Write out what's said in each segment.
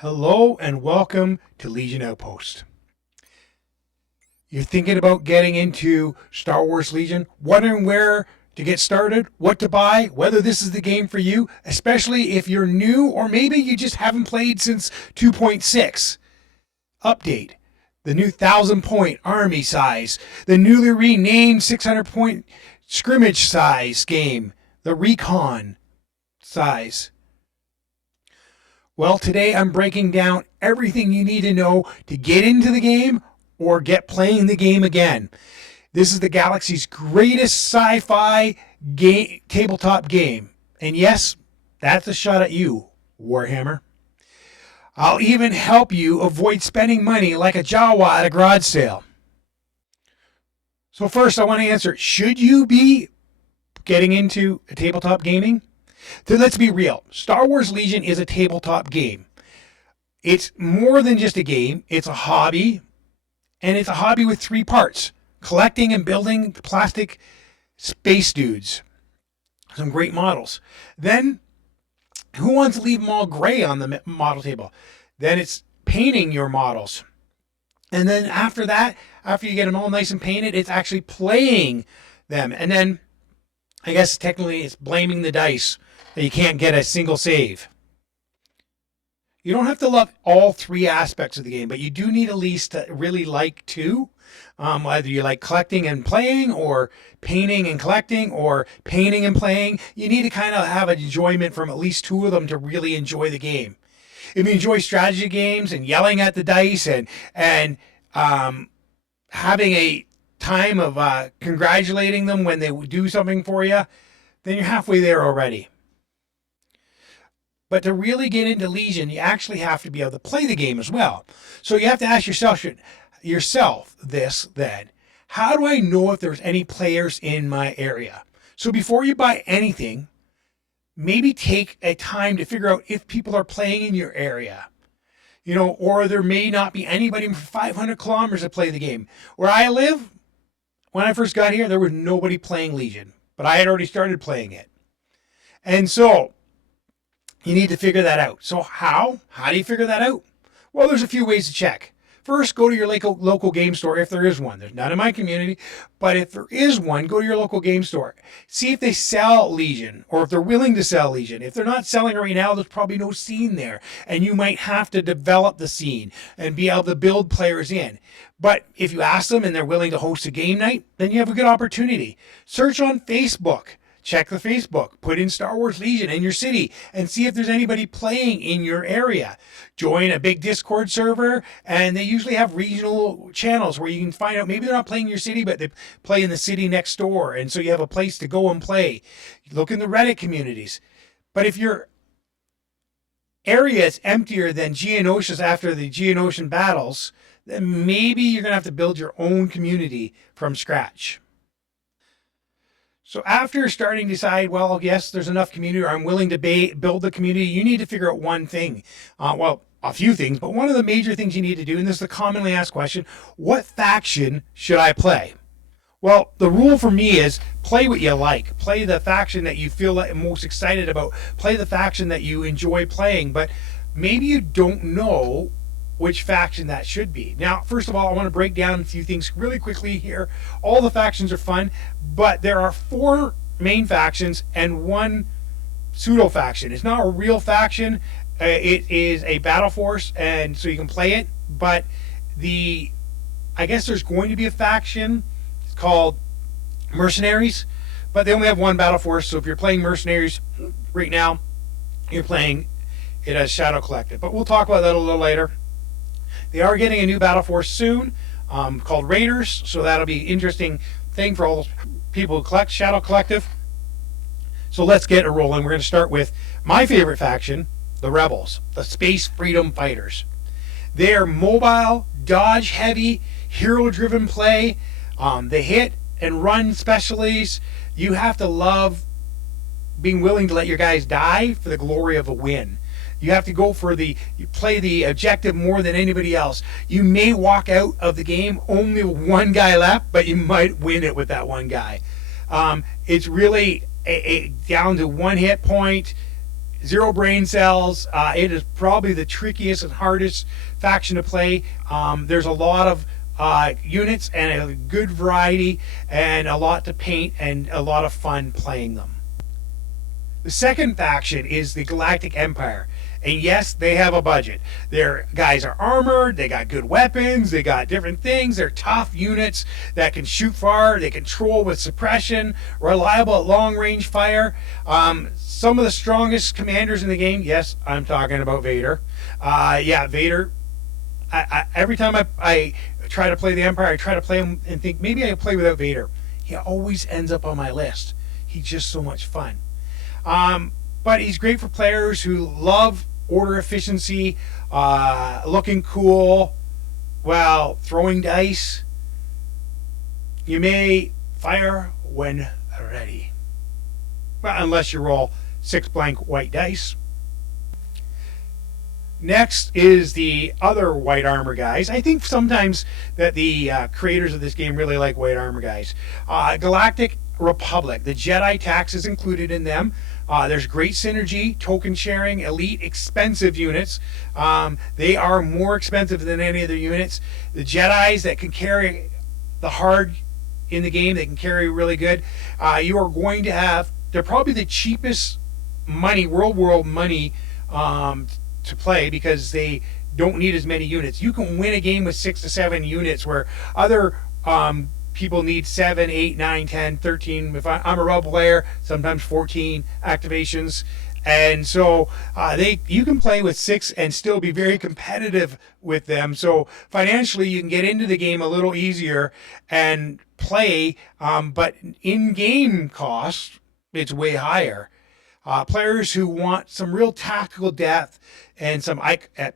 Hello and welcome to Legion Outpost. You're thinking about getting into Star Wars Legion, wondering where to get started, what to buy, whether this is the game for you, especially if you're new or maybe you just haven't played since 2.6. Update. The new 1,000-point army size, the newly renamed 600-point skirmish size game, the recon size. Well, today I'm breaking down everything you need to know to get into the game or get playing the game again. This is the galaxy's greatest sci-fi tabletop game. And yes, that's a shot at you, Warhammer. I'll even help you avoid spending money like a Jawa at a garage sale. So first I want to answer, should you be getting into a tabletop gaming? Let's be real. Star Wars Legion is a tabletop game. It's more than just a game. It's a hobby. And it's a hobby with three parts. Collecting and building plastic space dudes. Some great models. Then, who wants to leave them all gray on the model table? Then it's painting your models. And then after that, after you get them all nice and painted, it's actually playing them. And then, I guess technically it's blaming the dice that you can't get a single save. You don't have to love all three aspects of the game, but you do need at least to really like two. Whether you like collecting and playing, or painting and collecting, or painting and playing, you need to kind of have an enjoyment from at least two of them to really enjoy the game. If you enjoy strategy games and yelling at the dice and having a time of congratulating them when they do something for you, then you're halfway there already. But to really get into Legion, you actually have to be able to play the game as well. So you have to ask yourself this then. How do I know if there's any players in my area? So before you buy anything, maybe take a time to figure out if people are playing in your area. Or there may not be anybody from 500 kilometers to play the game. Where I live, when I first got here, there was nobody playing Legion. But I had already started playing it. And so you need to figure that out. So how? How do you figure that out? Well, there's a few ways to check. First, go to your local game store if there is one. There's none in my community, but if there is one, go to your local game store. See if they sell Legion, or if they're willing to sell Legion. If they're not selling it right now, there's probably no scene there, and you might have to develop the scene and be able to build players in. But if you ask them and they're willing to host a game night, then you have a good opportunity. Search on Facebook. Check the Facebook, put in Star Wars Legion in your city and see if there's anybody playing in your area. Join a big Discord server, and they usually have regional channels where you can find out maybe they're not playing in your city, but they play in the city next door. And so you have a place to go and play. Look in the Reddit communities. But if your area is emptier than Geonosia's after the Geonosian battles, then maybe you're going to have to build your own community from scratch. So after starting to decide, well, yes, there's enough community, or I'm willing to build the community, you need to figure out one thing. A few things, but one of the major things you need to do, and this is the commonly asked question, what faction should I play? Well, the rule for me is play what you like. Play the faction that you feel most excited about. Play the faction that you enjoy playing, but maybe you don't know which faction that should be. Now, first of all, I want to break down a few things really quickly here. All the factions are fun, but there are 4 main factions and 1 pseudo faction. It's not a real faction. It is a battle force, and so you can play it. But I guess there's going to be a faction. It's called Mercenaries, but they only have 1 battle force. So if you're playing Mercenaries right now, you're playing it as Shadow Collective. But we'll talk about that a little later. They are getting a new battle force soon called Raiders, so that'll be an interesting thing for all those people who collect Shadow Collective. So let's get it rolling. We're going to start with my favorite faction, the Rebels, the Space Freedom Fighters. They're mobile, dodge-heavy, hero-driven play. They hit and run specialties. You have to love being willing to let your guys die for the glory of a win. You have to go you play the objective more than anybody else. You may walk out of the game only with 1 guy left, but you might win it with that 1 guy. It's really down to 1 hit point. zero brain cells. It is probably the trickiest and hardest faction to play. There's a lot of units and a good variety and a lot to paint and a lot of fun playing them. The second faction is the Galactic Empire. And yes, they have a budget. Their guys are armored, they got good weapons, they got different things. They're tough units that can shoot far, they control with suppression, reliable at long range fire. Some of the strongest commanders in the game, yes, I'm talking about Vader. Yeah, Vader. Every time I try to play the Empire, I try to play him and think maybe I can play without Vader. He always ends up on my list. He's just so much fun. But he's great for players who love order efficiency, looking cool while throwing dice. You may fire when ready. Well, unless you roll 6 blank white dice. Next is the other white armor guys. I think sometimes that the creators of this game really like white armor guys. Galactic Republic. The Jedi tax is included in them. There's great synergy, token sharing, elite, expensive units. They are more expensive than any other units. The Jedis that can carry the hard in the game, they can carry really good. You are going to have, they're probably the cheapest money, real world money to play because they don't need as many units. You can win a game with 6 to 7 units where other people need 7, 8, 9, 10, 13. If I'm a rebel player, sometimes 14 activations. And so you can play with 6 and still be very competitive with them. So financially, you can get into the game a little easier and play, but in-game cost, it's way higher. Players who want some real tactical depth and some iconic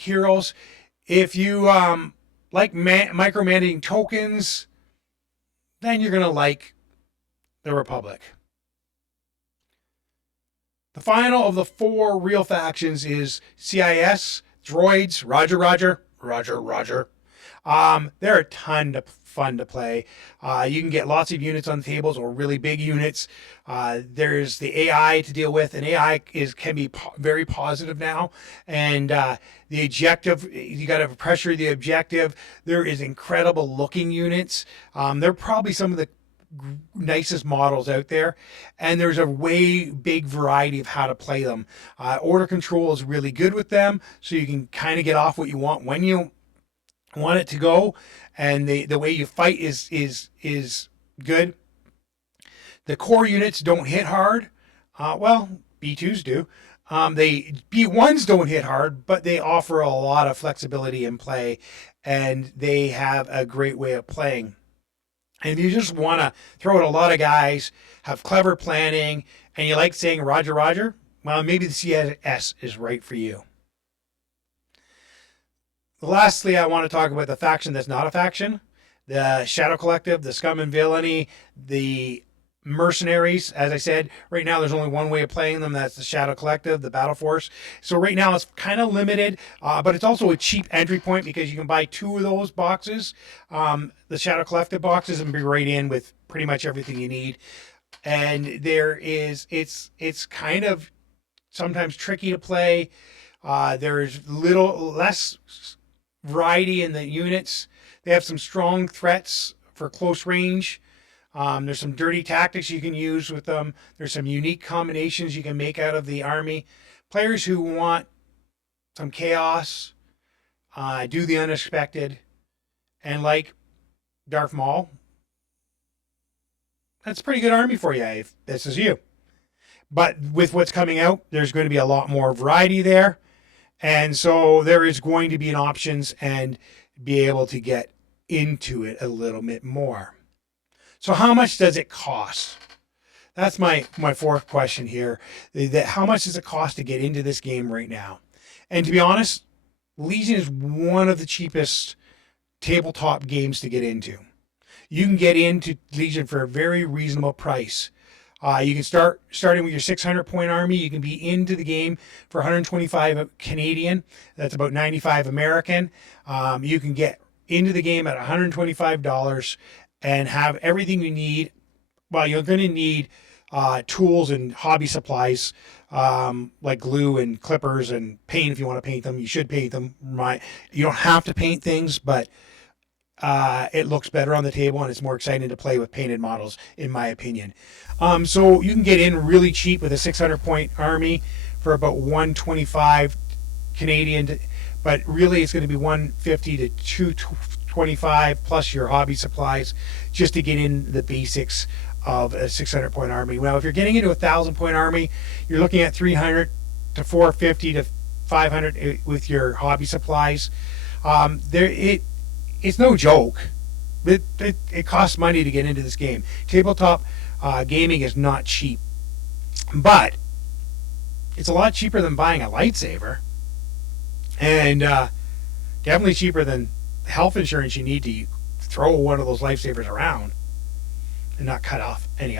heroes. If you like micromanaging tokens, then you're going to like the Republic. The final of the 4 real factions is CIS, droids, Roger, Roger, Roger, Roger. They're a ton of fun to play. You can get lots of units on the tables or really big units. There's the AI to deal with, and AI can be very positive now. And the objective, you got to pressure the objective. There is incredible looking units. They're probably some of the nicest models out there, and there's a way big variety of how to play them. Order control is really good with them, so you can kind of get off what you want when you want it to go, and the way you fight is good. The core units don't hit hard. Well, B2s do. B1s don't hit hard, but they offer a lot of flexibility in play, and they have a great way of playing. And if you just want to throw out a lot of guys, have clever planning, and you like saying Roger, Roger, well, maybe the CS is right for you. Lastly, I want to talk about the faction that's not a faction. The Shadow Collective, the Scum and Villainy, the Mercenaries. As I said, right now there's only one way of playing them. That's the Shadow Collective, the Battle Force. So right now it's kind of limited, but it's also a cheap entry point because you can buy 2 of those boxes, the Shadow Collective boxes, and be right in with pretty much everything you need. And it's kind of sometimes tricky to play. There's less variety in the units. They have some strong threats for close range. There's some dirty tactics you can use with them. There's some unique combinations you can make out of the army. Players who want some chaos, do the unexpected, and like Darth Maul, that's a pretty good army for you if this is you. But with what's coming out, there's going to be a lot more variety there. And so there is going to be an options and be able to get into it a little bit more. So how much does it cost? That's my fourth question here. How much does it cost to get into this game right now? And to be honest, Legion is one of the cheapest tabletop games to get into. You can get into Legion for a very reasonable price. You can starting with your 600 point army. You can be into the game for 125 Canadian. That's about 95 American. You can get into the game at $125 and have everything you need. Well, you're going to need tools and hobby supplies, like glue and clippers and paint. If you want to paint them, you should paint them. You don't have to paint things, but it looks better on the table and it's more exciting to play with painted models, in my opinion. So you can get in really cheap with a 600 point army for about 125 Canadian, but really it's going to be 150 to 225 plus your hobby supplies just to get in the basics of a 600 point army. Now, if you're getting into a 1,000 point army, you're looking at 300 to 450 to 500 with your hobby supplies. It's no joke. It costs money to get into this game. Tabletop gaming is not cheap, but it's a lot cheaper than buying a lightsaber, and definitely cheaper than health insurance you need to throw one of those lightsabers around and not cut off any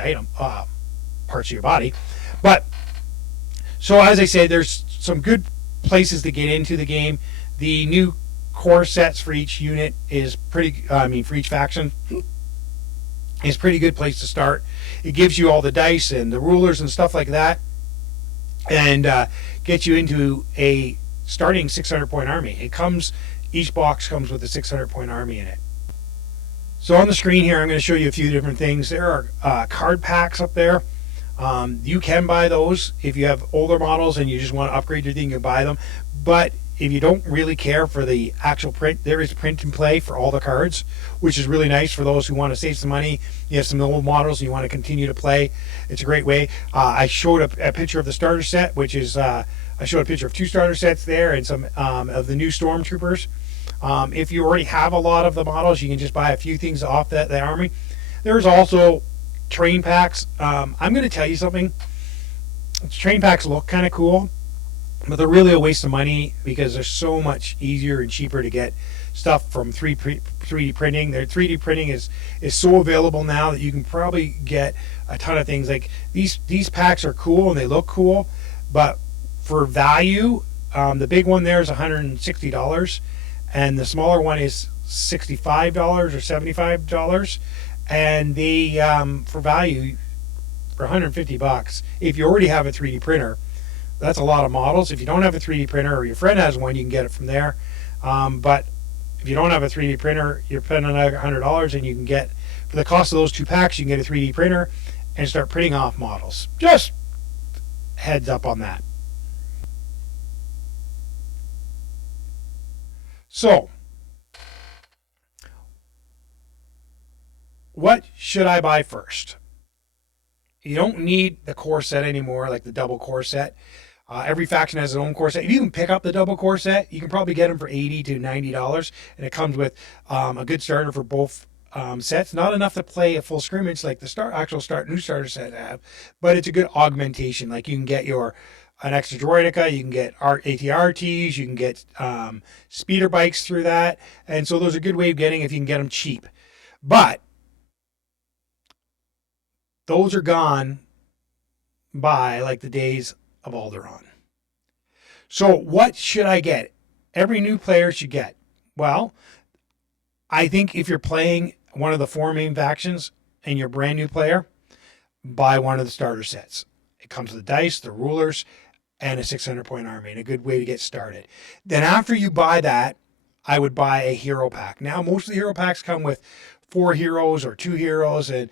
parts of your body. But so as I say, there's some good places to get into the game. The new core sets for each unit is for each faction is pretty good place to start. It gives you all the dice and the rulers and stuff like that, and gets you into a starting 600 point army. Each box comes with a 600 point army in it. So on the screen here, I'm going to show you a few different things. There are card packs up there. You can buy those if you have older models and you just want to upgrade your thing. You can buy them, but if you don't really care for the actual print, there is print and play for all the cards, which is really nice for those who want to save some money. You have some old models and you want to continue to play. It's a great way. I showed a picture of the starter set, which is I showed a picture of 2 starter sets there and some of the new Stormtroopers. If you already have a lot of the models, you can just buy a few things off the army. There's also train packs. I'm going to tell you something. Train packs look kind of cool, but they're really a waste of money because they're so much easier and cheaper to get stuff from 3D printing. Their 3D printing is so available now that you can probably get a ton of things. Like these packs are cool and they look cool, but for value, the big one there is $160, and the smaller one is $65 or $75, and they for value for $150. If you already have a 3D printer, that's a lot of models. If you don't have a 3D printer or your friend has one, you can get it from there. But if you don't have a 3D printer, you're spending $100 and you can get, for the cost of those 2 packs, you can get a 3D printer and start printing off models. Just heads up on that. So, what should I buy first? You don't need the core set anymore, like the double core set. Every faction has its own core set. If you can pick up the double core set, you can probably get them for $80 to $90, and it comes with a good starter for both sets. Not enough to play a full skirmish like the new starter set have, but it's a good augmentation. Like you can get an extra droideka, you can get ATRTs, you can get speeder bikes through that, and so those are a good way of getting if you can get them cheap. But those are gone by like the days of Alderaan. So what should I get? Every new player should get. Well, I think if you're playing one of the 4 main factions and you're a brand new player, buy one of the starter sets. It comes with the dice, the rulers, and a 600 point army, and a good way to get started. Then after you buy that, I would buy a hero pack. Now most of the hero packs come with 4 heroes or 2 heroes, and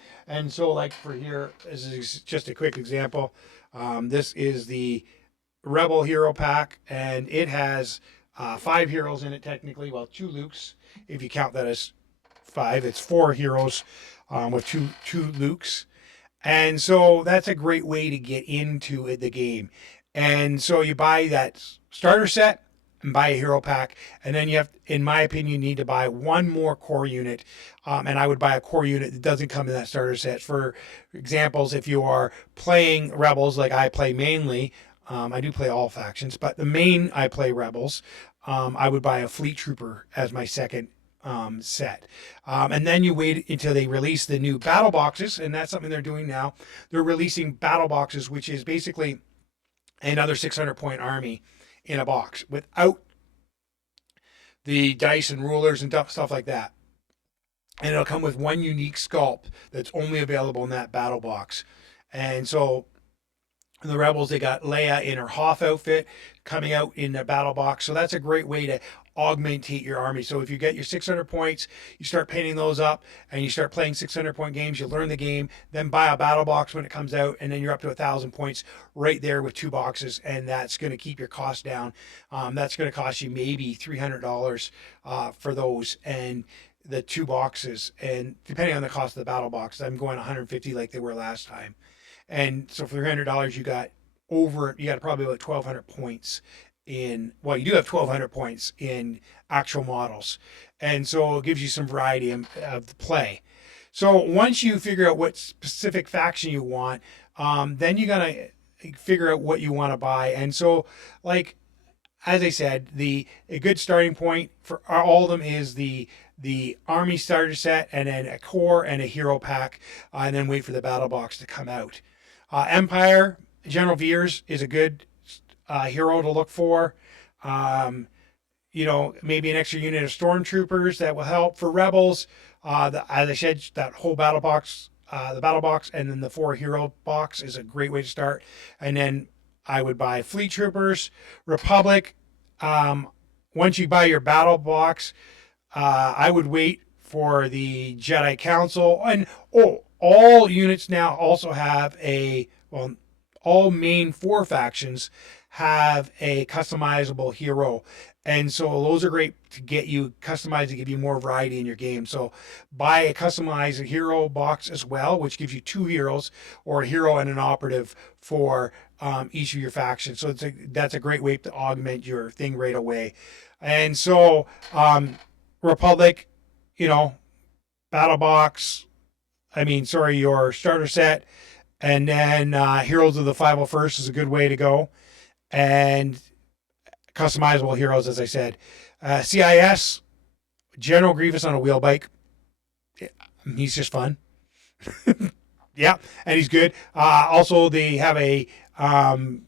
so like for here, this is just a quick example. This is the Rebel hero pack, and it has 5 heroes in it technically. Well, 2 Lukes, if you count that as 5. It's 4 heroes with two Lukes, and so that's a great way to get into the game. And so you buy that starter set and buy a hero pack, and then you have, in my opinion, need to buy one more core unit, and I would buy a core unit that doesn't come in that starter set. For examples, if you are playing Rebels, like I play mainly, I do play all factions, but the main I play Rebels, I would buy a Fleet Trooper as my second set. And then you wait until they release the new battle boxes, and that's something they're doing now. They're releasing battle boxes, which is basically another 600 point army in a box without the dice and rulers and stuff like that. And it'll come with one unique sculpt that's only available in that battle box. And so the Rebels, they got Leia in her Hoth outfit coming out in the battle box. So that's a great way to augmentate your army. So if you get your 600 points, you start painting those up and you start playing 600-point games, you learn the game, then buy a battle box when it comes out, and then you're up to 1,000 points right there with 2 boxes, and that's going to keep your cost down. That's going to cost you maybe $300 for those and the 2 boxes. And depending on the cost of the battle box, I'm going 150 like they were last time. And so for $300, you got probably about 1,200 points in, well, you do have 1,200 points in actual models. And so it gives you some variety of the play. So once you figure out what specific faction you want, then you're going to figure out what you want to buy. And so, like, as I said, a good starting point for all of them is the army starter set, and then a core and a hero pack, and then wait for the battle box to come out. Empire, General Veers is a good hero to look for. Maybe an extra unit of stormtroopers that will help. For Rebels, as I said, that whole battle box, the battle box, and then the 4 hero box is a great way to start. And then I would buy fleet troopers. Republic, once you buy your battle box, I would wait for the Jedi Council. And all units now also have all main 4 factions have a customizable hero. And so those are great to get you customized, to give you more variety in your game. So buy a customized hero box as well, which gives you 2 heroes, or a hero and an operative for each of your factions. So that's a great way to augment your thing right away. And so Republic, battle box, your starter set, and then Heroes of the 501st is a good way to go. And customizable heroes, as I said. CIS, General Grievous on a wheel bike. He's just fun. Yeah, and he's good. Also, they have a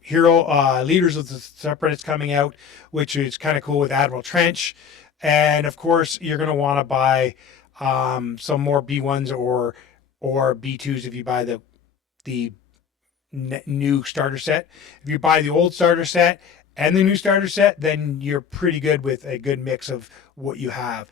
hero, Leaders of the Separatists coming out, which is kind of cool with Admiral Trench. And, of course, you're going to want to buy some more B1s or B2s if you buy the new starter set. If you buy the old starter set and the new starter set, then you're pretty good with a good mix of what you have.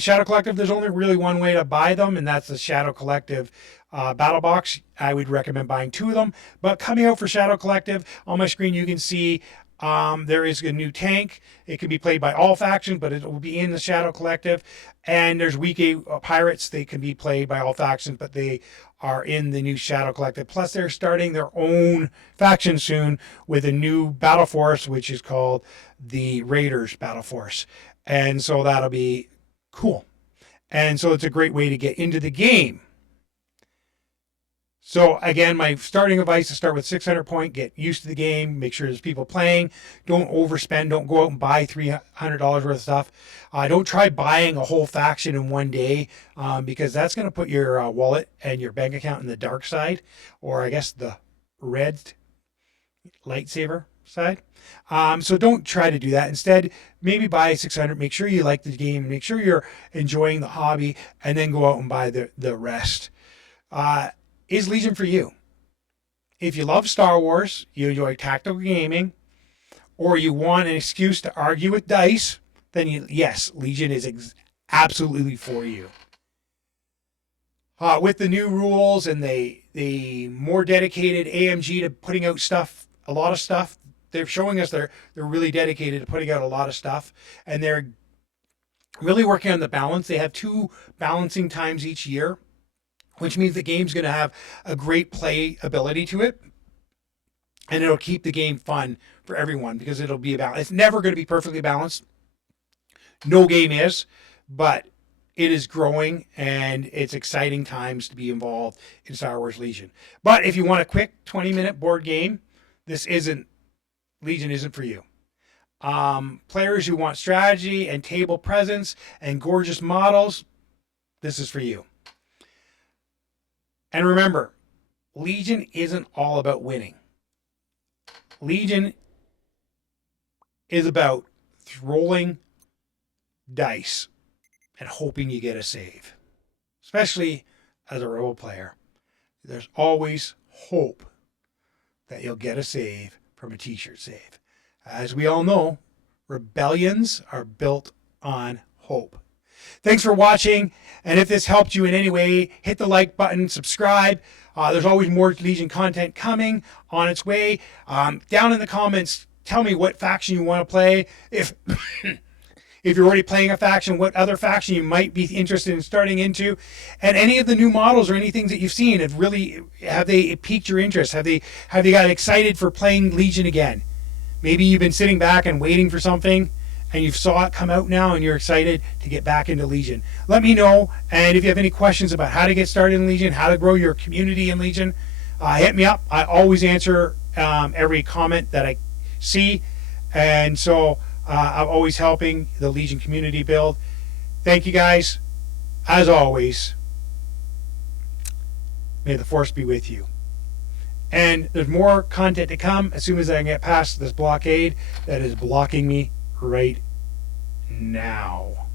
Shadow Collective, there's only really one way to buy them, and that's the Shadow Collective battle box. I would recommend buying 2 of them. But coming out for Shadow Collective, on my screen you can see there is a new tank. It can be played by all factions, but it will be in the Shadow Collective. And there's weak A pirates. They can be played by all factions, but they are in the new Shadow Collective. Plus, they're starting their own faction soon with a new battle force, which is called the Raiders Battle Force. And so that'll be cool. And so it's a great way to get into the game. So again, my starting advice is start with 600 point, get used to the game, make sure there's people playing, don't overspend, don't go out and buy $300 worth of stuff. Don't try buying a whole faction in one day because that's going to put your wallet and your bank account in the dark side, or I guess the red lightsaber side. So don't try to do that. Instead, maybe buy 600, make sure you like the game, make sure you're enjoying the hobby, and then go out and buy the rest. Is Legion for you? If you love Star Wars, you enjoy tactical gaming, or you want an excuse to argue with dice, then yes, Legion is absolutely for you. With the new rules and the more dedicated AMG to putting out stuff, a lot of stuff, they're showing us they're really dedicated to putting out a lot of stuff, and they're really working on the balance. They have 2 balancing times each year, which means the game's going to have a great play ability to it, and it'll keep the game fun for everyone because it'll be about. It's never going to be perfectly balanced. No game is, but it is growing, and it's exciting times to be involved in Star Wars Legion. But if you want a quick 20-minute board game, Legion isn't for you. Players who want strategy and table presence and gorgeous models, this is for you. And remember, Legion isn't all about winning. Legion is about rolling dice and hoping you get a save. Especially as a role player. There's always hope that you'll get a save from a t-shirt save. As we all know, rebellions are built on hope. Thanks for watching, and if this helped you in any way, hit the like button, subscribe. There's always more Legion content coming on its way. Down in the comments, tell me what faction you want to play. If if you're already playing a faction, what other faction you might be interested in starting into, and any of the new models or anything that you've seen have they piqued your interest? Have they got excited for playing Legion again? Maybe you've been sitting back and waiting for something, and you saw it come out now and you're excited to get back into Legion. Let me know, and if you have any questions about how to get started in Legion, how to grow your community in Legion, hit me up. I always answer every comment that I see, and so I'm always helping the Legion community build. Thank you guys. As always, may the Force be with you. And there's more content to come as soon as I can get past this blockade that is blocking me right now.